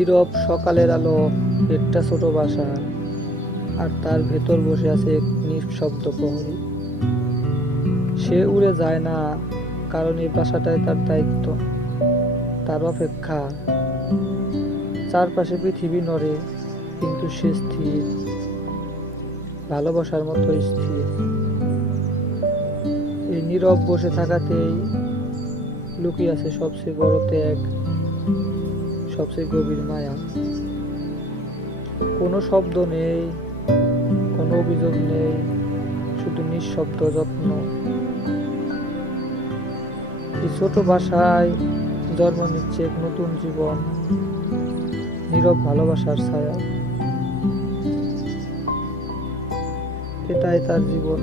নীরব সকালের আলো, একটা ছোট বাসা, আর তার ভেতর বসে আছে এক নিঃশব্দ প্রহরী। সে উড়ে যায় না, কারণ এই বাসাটাই তার দায়িত্ব, তার অপেক্ষা। চারপাশে পৃথিবী নড়ে, কিন্তু সে স্থির, ভালোবাসার মতো স্থির। এই নীরব বসে থাকাতেই লুকিয়ে আছে সবচেয়ে বড় ত্যাগ, সবচেয়ে গভীর মায়া। কোনো শব্দ নেই, কোনো অভিযোগ নেই, শুধু নিঃশব্দ যত্ন। এই ছোট বাসায় জন্ম নিচ্ছে এক নতুন জীবন, নীরব ভালোবাসার ছায়া। এটাই তার জীবন।